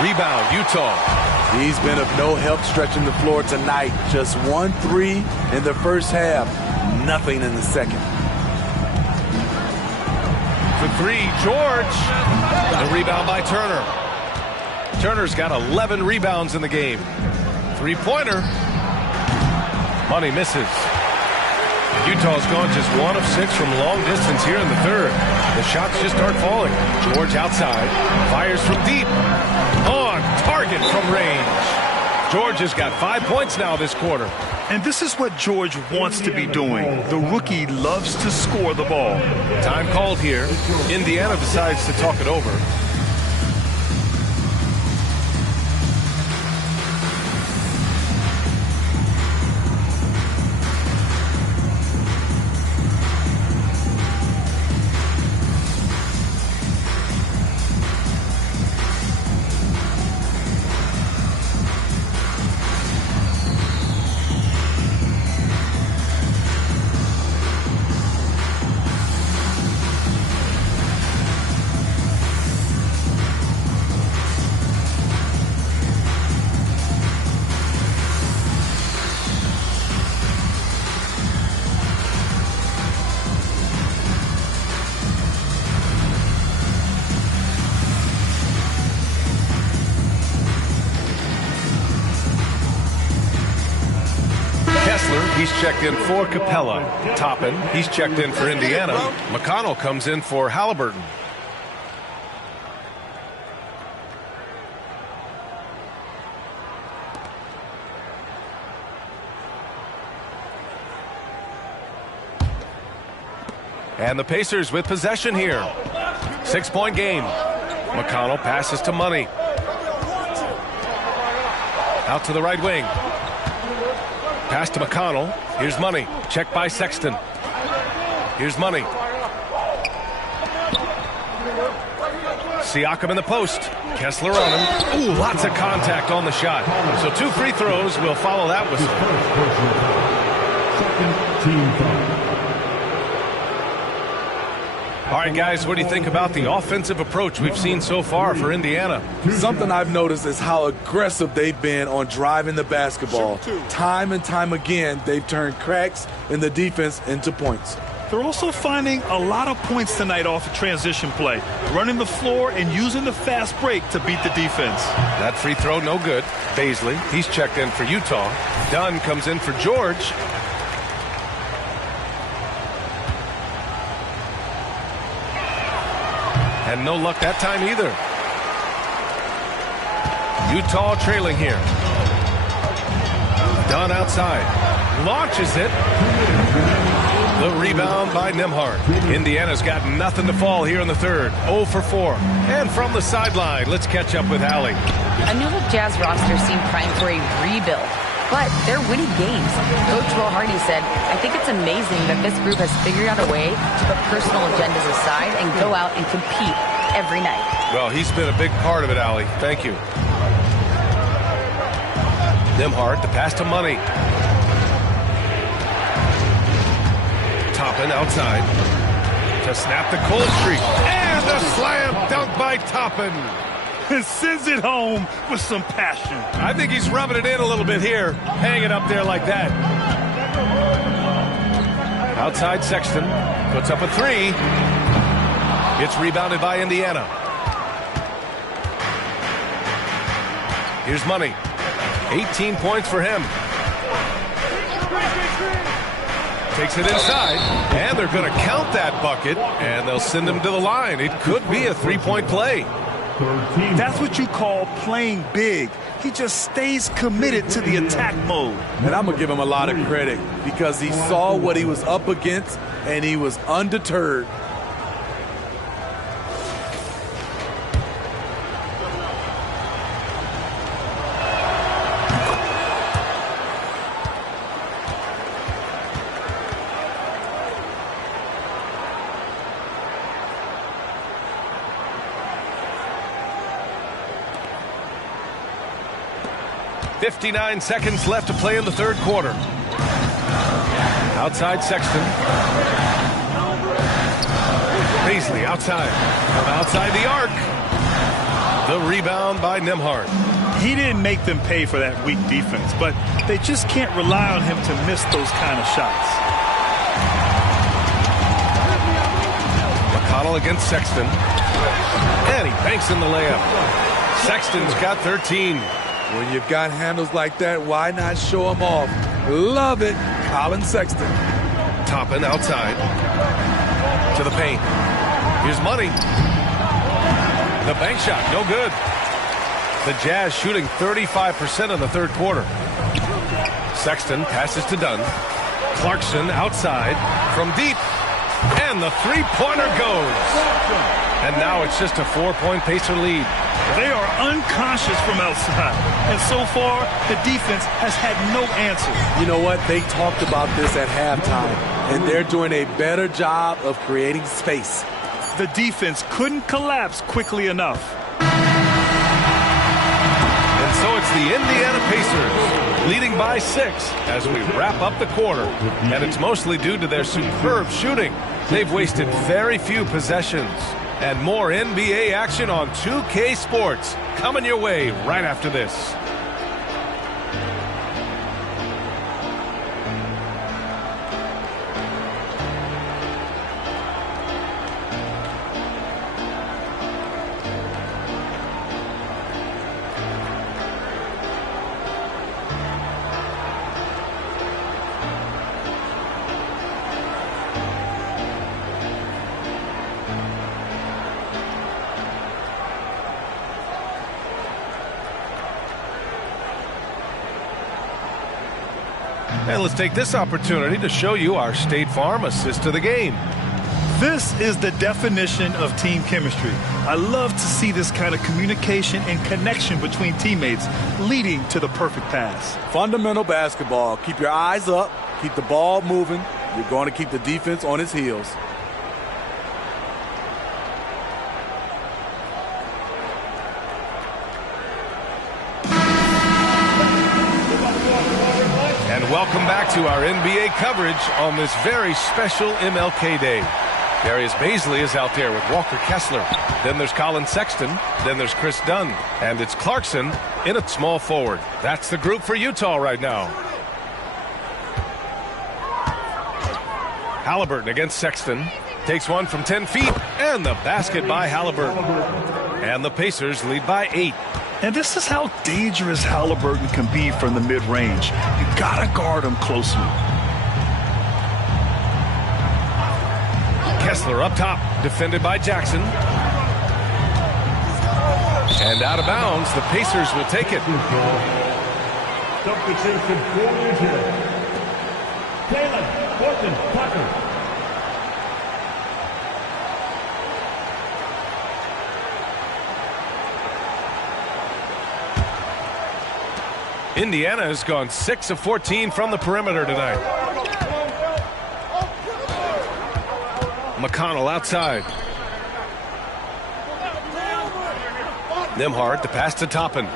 Rebound, Utah. He's been of no help stretching the floor tonight. Just 1 3 in the first half. Nothing in the second. For 3, George. The rebound by Turner. Turner's got 11 rebounds in the game. 3-pointer. Money misses. Utah's gone just 1 of 6 from long distance here in the third. The shots just aren't falling. George outside. Fires from deep. On target from range. George has got 5 points now this quarter. And this is what George wants to be doing. The rookie loves to score the ball. Time called here. Indiana decides to talk it over. He's checked in for Capella. Toppin, he's checked in for Indiana. McConnell comes in for Halliburton. And the Pacers with possession here. 6-point game. McConnell passes to Money. Out to the right wing. Pass to McConnell. Here's Money. Check by Sexton. Here's Money. Siakam in the post. Kessler on him. Ooh, lots of contact on the shot. So 2 free throws will follow that whistle. Team foul. All right, guys, what do you think about the offensive approach we've seen so far for Indiana? Something I've noticed is how aggressive they've been on driving the basketball. Time and time again, they've turned cracks in the defense into points. They're also finding a lot of points tonight off of transition play, running the floor and using the fast break to beat the defense. That free throw, no good. Baisley, he's checked in for Utah. Dunn comes in for George. And no luck that time either. Utah trailing here. Dunn outside. Launches it. The rebound by Nembhard. Indiana's got nothing to fall here in the third. 0 for 4. And from the sideline, let's catch up with Allie. A new look Jazz roster seemed primed for a rebuild, but they're winning games. Coach Will Hardy said, "I think it's amazing that this group has figured out a way to put personal agendas aside and go out and compete every night." Well, he's been a big part of it, Allie. Thank you. Nembhard, the pass to Money. Toppin outside to snap the cold streak. And a slam dunk by Toppin. and sends it home with some passion. I think he's rubbing it in a little bit here, hanging up there like that. Outside Sexton, puts up a three. It's rebounded by Indiana. Here's Money. 18 points for him. Takes it inside, and they're going to count that bucket, and they'll send him to the line. It could be a three-point play. That's what you call playing big. He just stays committed to the attack mode. And I'm going to give him a lot of credit because he saw what he was up against, and he was undeterred. .59 seconds left to play in the third quarter. Outside Sexton. Paisley outside. From outside the arc. The rebound by Nembhard. He didn't make them pay for that weak defense, but they just can't rely on him to miss those kind of shots. McConnell against Sexton. And he banks in the layup. Sexton's got 13. When you've got handles like that, why not show them off? Love it, Colin Sexton. Toppin outside. To the paint. Here's Money. The bank shot, no good. The Jazz shooting 35% in the third quarter. Sexton passes to Dunn. Clarkson outside from deep. And the three-pointer goes. And now it's just a 4-point Pacer lead. They are unconscious from outside. And so far, the defense has had no answer. You know what? They talked about this at halftime, and they're doing a better job of creating space. The defense couldn't collapse quickly enough. And so it's the Indiana Pacers leading by 6 as we wrap up the quarter. And it's mostly due to their superb shooting. They've wasted very few possessions. And more NBA action on 2K Sports coming your way right after this. And let's take this opportunity to show you our State Farm assist to the game. This is the definition of team chemistry. I love to see this kind of communication and connection between teammates leading to the perfect pass. Fundamental basketball. Keep your eyes up. Keep the ball moving. You're going to keep the defense on its heels. Welcome back to our NBA coverage on this very special MLK Day. Darius Baisley is out there with Walker Kessler. Then there's Colin Sexton. Then there's Chris Dunn. And it's Clarkson in at small forward. That's the group for Utah right now. Halliburton against Sexton. Takes one from 10 feet. And the basket by Halliburton. And the Pacers lead by 8. And this is how dangerous Halliburton can be from the mid-range. You gotta guard him closely. Kessler up top, defended by Jackson. And out of bounds, the Pacers will take it. Substitution for Utah. Caleb Horton-Tucker. Indiana has gone 6 of 14 from the perimeter tonight. McConnell outside. Nembhard, the pass to Toppin.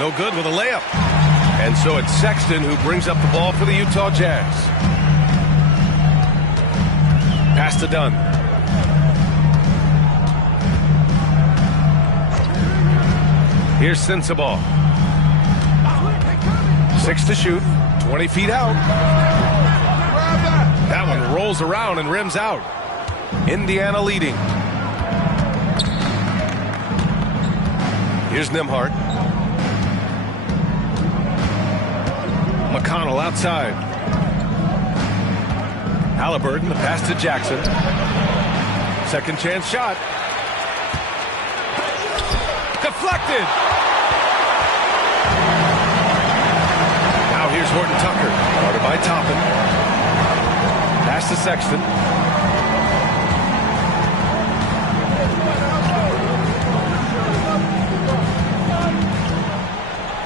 No good with a layup. And so it's Sexton who brings up the ball for the Utah Jazz. Pass to Dunn. Here's Sensabaugh. 6 to shoot. 20 feet out. That one rolls around and rims out. Indiana leading. Here's Nembhard. McConnell outside. Halliburton, the pass to Jackson. Second chance shot. Deflected. Now here's Horton Tucker. Guarded by Toppin. Pass to Sexton.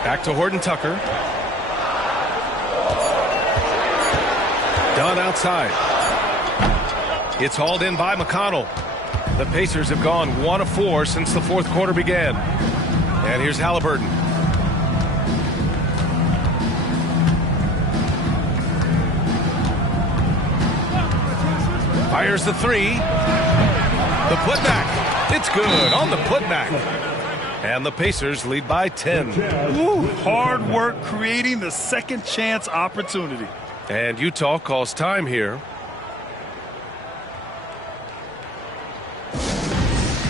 Back to Horton Tucker. Dunn outside. It's hauled in by McConnell. The Pacers have gone 1 of 4 since the fourth quarter began. And here's Halliburton. Fires the three. The putback. It's good on the putback. And the Pacers lead by 10. Woo, hard work creating the second chance opportunity. And Utah calls time here.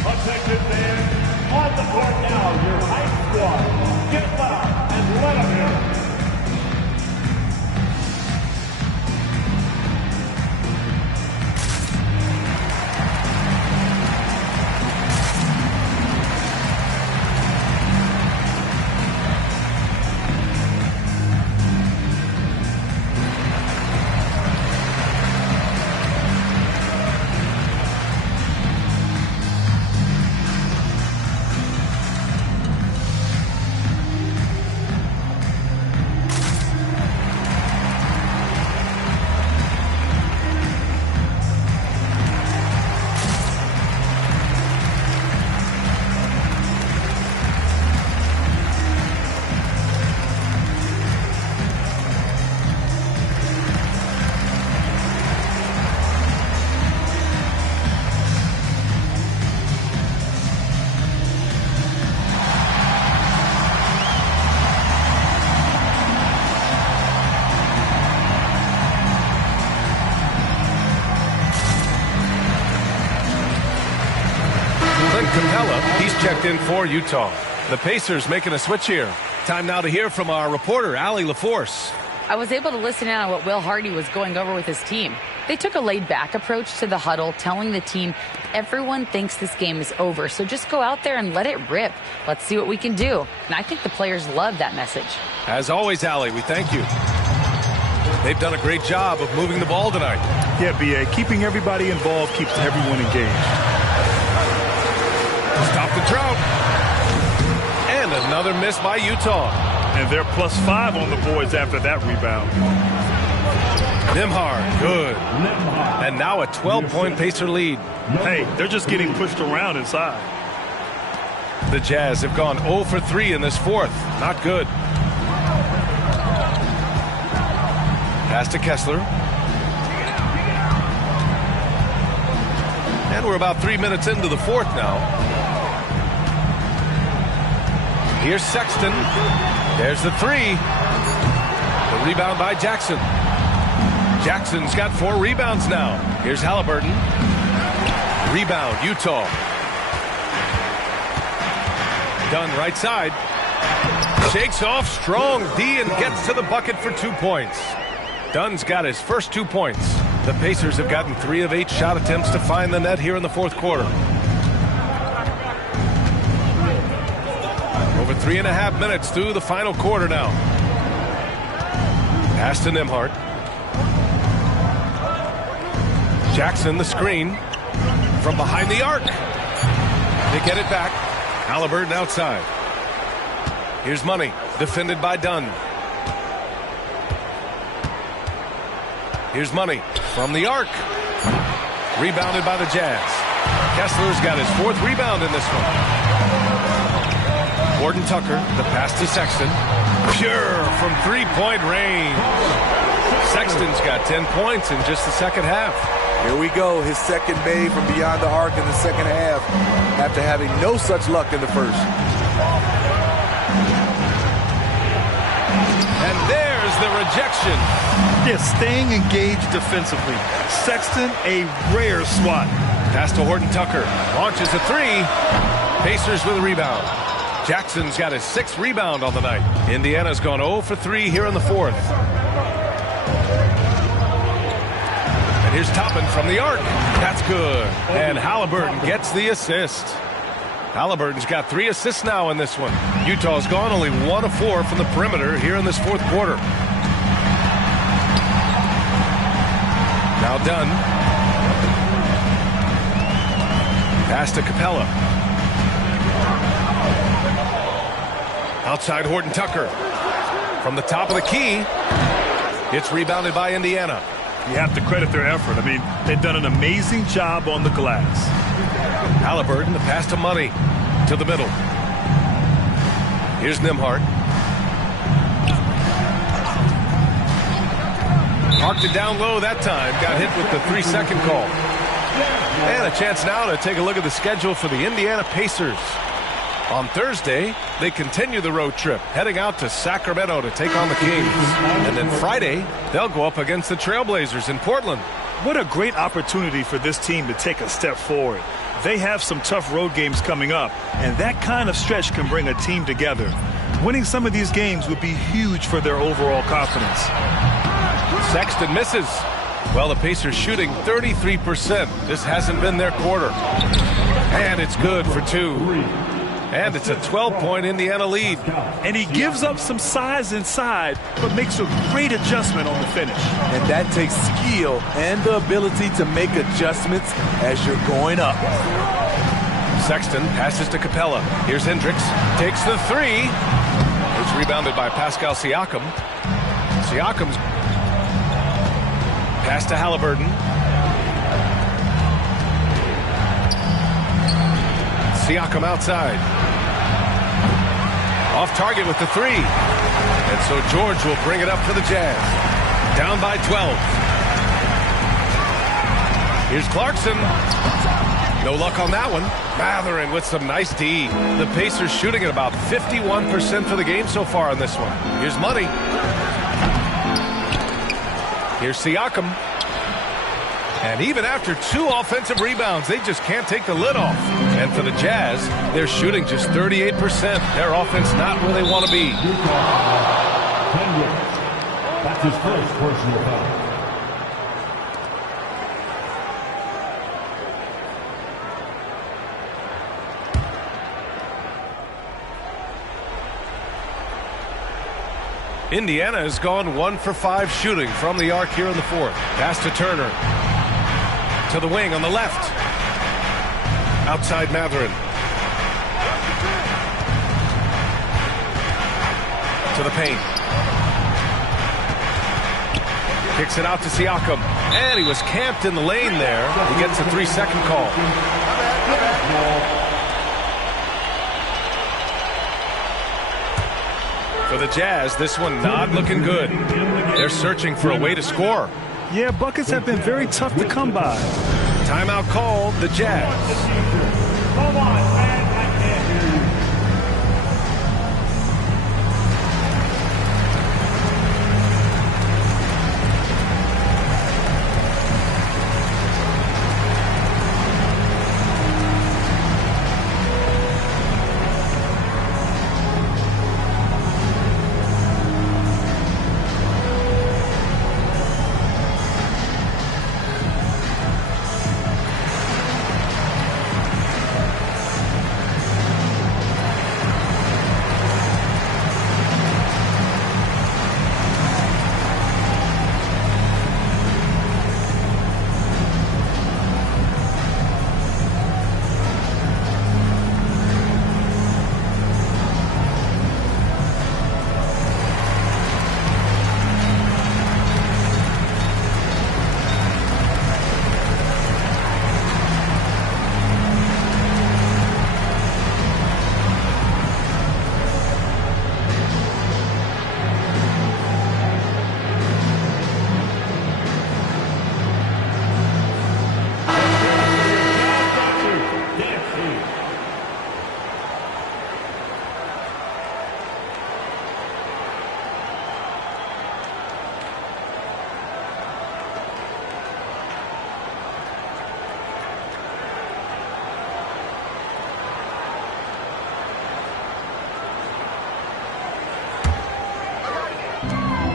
Attention fans, on the court now, your hype squad. Get loud and let them hear it. He's checked in for Utah. The Pacers making a switch here. Time now to hear from our reporter, Allie LaForce. I was able to listen in on what Will Hardy was going over with his team. They took a laid-back approach to the huddle, telling the team everyone thinks this game is over, so just go out there and let it rip. Let's see what we can do. And I think the players love that message. As always, Allie, we thank you. They've done a great job of moving the ball tonight. Yeah, B.A., keeping everybody involved keeps everyone engaged. Stop the drought. And another miss by Utah. And they're +5 on the boards after that rebound. Nembhard, good. And now a 12-point Pacer lead. Hey, they're just getting pushed around inside. The Jazz have gone 0 for 3 in this fourth. Not good. Pass to Kessler. And we're about 3 minutes into the fourth now. Here's Sexton. There's the three. The rebound by Jackson. Jackson's got 4 rebounds now. Here's Halliburton. Rebound, Utah. Dunn right side. Shakes off strong D and gets to the bucket for 2 points. Dunn's got his first 2 points. The Pacers have gotten 3 of 8 shot attempts to find the net here in the fourth quarter. Over 3.5 minutes through the final quarter now. Pass to Nembhard. Jackson the screen from behind the arc. They get it back. Halliburton outside. Here's Money, defended by Dunn. Here's Money from the arc. Rebounded by the Jazz. Kessler's got his 4th rebound in this one. Horton Tucker, the pass to Sexton. Pure from 3-point range. Sexton's got 10 points in just the second half. Here we go, his second made from beyond the arc in the second half after having no such luck in the first. the rejection. Yeah, staying engaged defensively. Sexton, a rare swat. Pass to Horton Tucker. Launches a three. Pacers with a rebound. Jackson's got his 6th rebound on the night. Indiana's gone 0 for 3 here in the 4th. And here's Toppin from the arc. That's good. And Halliburton gets the assist. Halliburton's got 3 assists now in this one. Utah's gone only 1 of 4 from the perimeter here in this 4th quarter. Now Dunn. Pass to Capella. Outside Horton Tucker. From the top of the key. It's rebounded by Indiana. You have to credit their effort. I mean, they've done an amazing job on the glass. Halliburton, the pass to Money. To the middle. Here's Nembhard. Parked it down low that time. Got hit with the 3-second call. And a chance now to take a look at the schedule for the Indiana Pacers. On Thursday, they continue the road trip, heading out to Sacramento to take on the Kings. And then Friday, they'll go up against the Trailblazers in Portland. What a great opportunity for this team to take a step forward. They have some tough road games coming up, and that kind of stretch can bring a team together. Winning some of these games would be huge for their overall confidence. Sexton misses. Well, the Pacers shooting 33%. This hasn't been their quarter. And it's good for 2. And it's a 12-point Indiana lead. And he gives up some size inside, but makes a great adjustment on the finish. And that takes skill and the ability to make adjustments as you're going up. Sexton passes to Capella. Here's Hendricks. Takes the 3. It's rebounded by Pascal Siakam. Siakam's pass to Halliburton. Siakam outside. Off target with the 3. And so George will bring it up for the Jazz. Down by 12. Here's Clarkson. No luck on that one. Matherin with some nice D. The Pacers shooting at about 51% for the game so far on this one. Here's Money. Here's Siakam. And even after 2 offensive rebounds, they just can't take the lid off. And for the Jazz, they're shooting just 38%. Their offense not where they want to be. That's his first personal foul. Indiana has gone 1 for 5 shooting from the arc here in the 4th. Pass to Turner. To the wing on the left. Outside Matherin. To the paint. Kicks it out to Siakam. And he was camped in the lane there. He gets a 3-second call. For the Jazz, this one not looking good. They're searching for a way to score. Yeah, buckets have been very tough to come by. Timeout called, the Jazz. Come on, man, I can't hear you.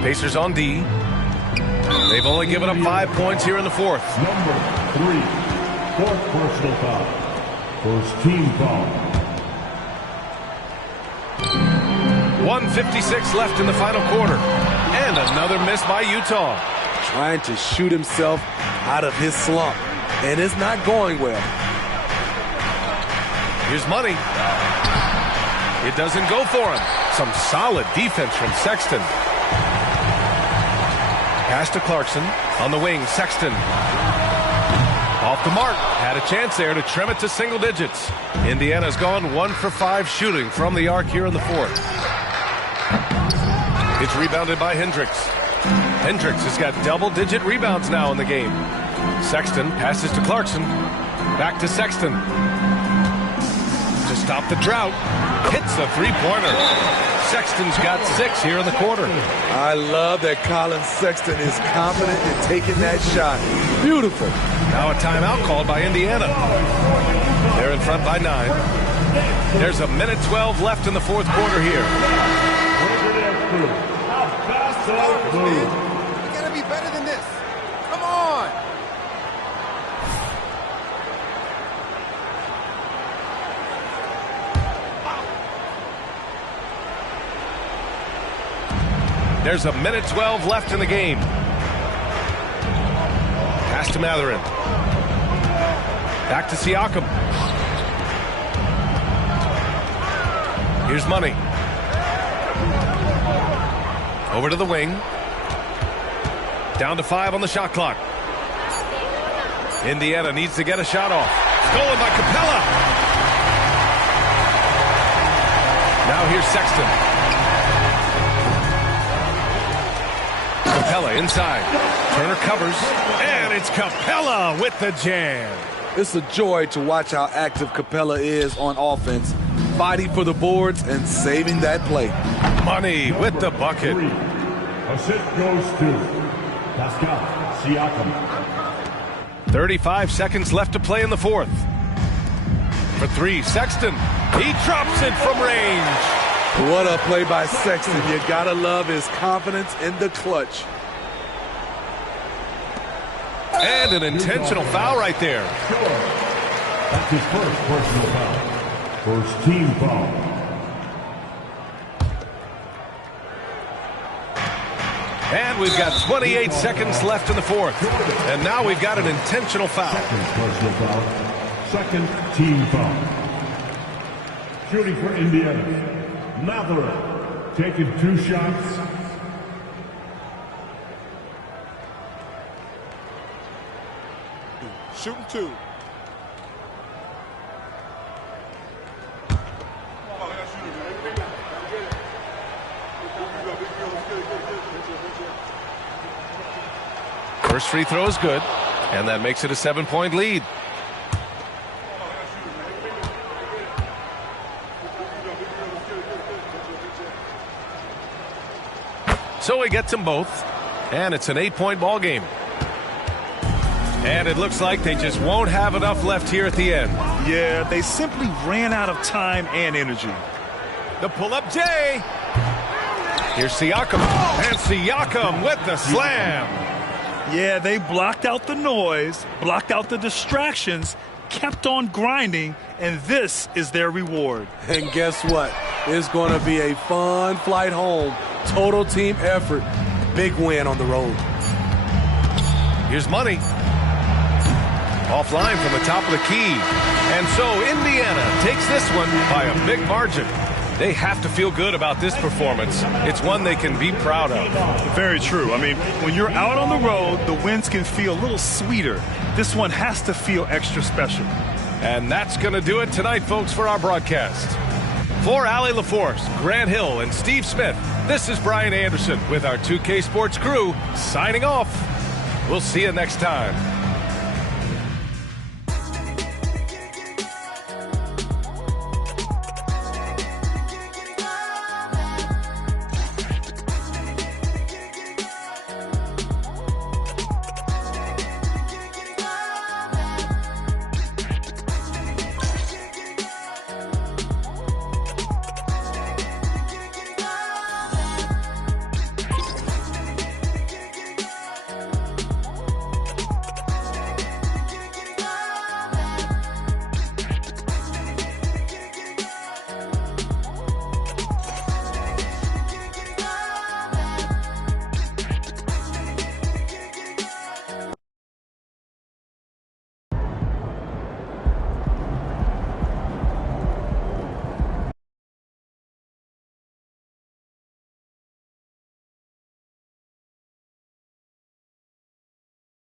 Pacers on D. They've only given up 5 points here in the fourth. Number 3, fourth personal foul. First team foul. 1:56 left in the final quarter. And another miss by Utah. Trying to shoot himself out of his slump, and it's not going well. Here's Money. It doesn't go for him. Some solid defense from Sexton. Pass to Clarkson. On the wing, Sexton. Off the mark. Had a chance there to trim it to single digits. Indiana's gone 1 for 5 shooting from the arc here in the fourth. It's rebounded by Hendricks. Hendricks has got double-digit rebounds now in the game. Sexton passes to Clarkson. Back to Sexton. To stop the drought. Hits a three-pointer. Sexton's got 6 here in the quarter. I love that Colin Sexton is confident in taking that shot. Beautiful. Now a timeout called by Indiana. They're in front by 9. There's a minute 12 left in the fourth quarter here. We gotta be better than this. Come on. There's a minute 12 left in the game. Pass to Matherin. Back to Siakam. Here's Money. Over to the wing. Down to 5 on the shot clock. Indiana needs to get a shot off. Stolen by Capella. Now here's Sexton. Capella inside. Turner covers. And it's Capella with the jam. It's a joy to watch how active Capella is on offense, fighting for the boards and saving that play. Money with the bucket. Assist goes to Pascal Siakam. 35 seconds left to play in the fourth. For 3, Sexton. He drops it from range. What a play by Sexton. You gotta love his confidence in the clutch. And an intentional foul right there. That's his first personal foul. First team foul. And we've got 28 seconds left in the fourth. And now we've got an intentional foul. Second personal foul. Second team foul. Shooting for Indiana. Matherin taking 2 shots. Shooting 2. First free throw is good, and that makes it a 7-point lead. So he gets them both, and it's an 8-point ball game. And it looks like they just won't have enough left here at the end. Yeah, they simply ran out of time and energy. The pull-up J. Here's Siakam, and Siakam with the slam. Yeah, they blocked out the noise, blocked out the distractions, kept on grinding, and this is their reward. And guess what? It's going to be a fun flight home. Total team effort. Big win on the road. Here's Money. Offline from the top of the key. And so Indiana takes this one by a big margin. They have to feel good about this performance. It's one they can be proud of. Very true. I mean, when you're out on the road, the wins can feel a little sweeter. This one has to feel extra special. And that's going to do it tonight, folks, for our broadcast. For Allie LaForce, Grant Hill, and Steve Smith, this is Brian Anderson with our 2K Sports crew signing off. We'll see you next time.